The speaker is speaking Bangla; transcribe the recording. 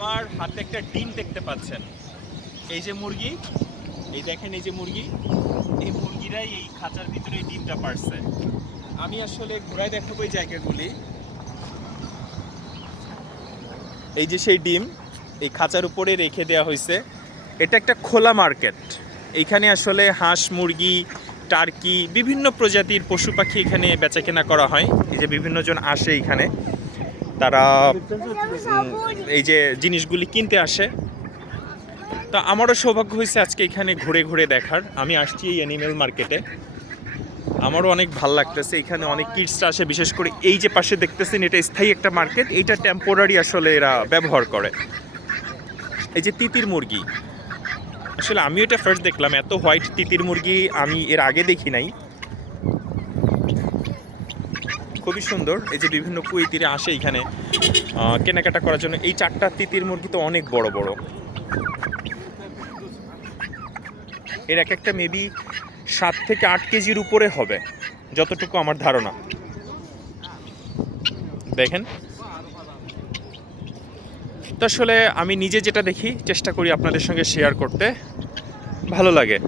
আমার হাতে একটা ডিম দেখতে পাচ্ছেন, এই যে মুরগি, এই দেখেন এই যে মুরগি, এই মুরগিরাই এই খাঁচার ভিতরে এই ডিমটা পারছে। আমি আসলে ঘোরায় দেখাবো এই জায়গাগুলি। এই যে সেই ডিম এই খাঁচার উপরে রেখে দেওয়া হয়েছে। এটা একটা খোলা মার্কেট। এইখানে আসলে হাঁস, মুরগি, টার্কি, বিভিন্ন প্রজাতির পশু পাখি এখানে বেচাকেনা করা হয়। এই যে বিভিন্ন জন আসে এখানে, তারা এই যে জিনিসগুলি কিনতে আসে। তা আমারও সৌভাগ্য হয়েছে আজকে এখানে ঘুরে ঘুরে দেখার। আমি আসছি এই অ্যানিমেল মার্কেটে, আমারও অনেক ভালো লাগতেছে। এখানে অনেক কিডসরা আসে, বিশেষ করে এই যে পাশে দেখতেছেন এটা স্থায়ী একটা মার্কেট, এইটা টেম্পোরারি আসলে এরা ব্যবহার করে। এই যে তিতির মুরগি, আসলে আমিও এটা ফার্স্ট দেখলাম, এত হোয়াইট তিতির মুরগি আমি এর আগে দেখি নাই, খুবই সুন্দর। এই যে বিভিন্ন কুইতিরে আসে এখানে কেনাকাটা করার জন্য। এই 4টা তিতির মুরগি তো অনেক বড় বড়, এর এক একটা মেবি 7 থেকে 8 কেজির উপরে হবে যতটুকু আমার ধারণা। দেখেন তো আসলে আমি নিজে যেটা দেখি চেষ্টা করি আপনাদের সঙ্গে শেয়ার করতে, ভালো লাগে।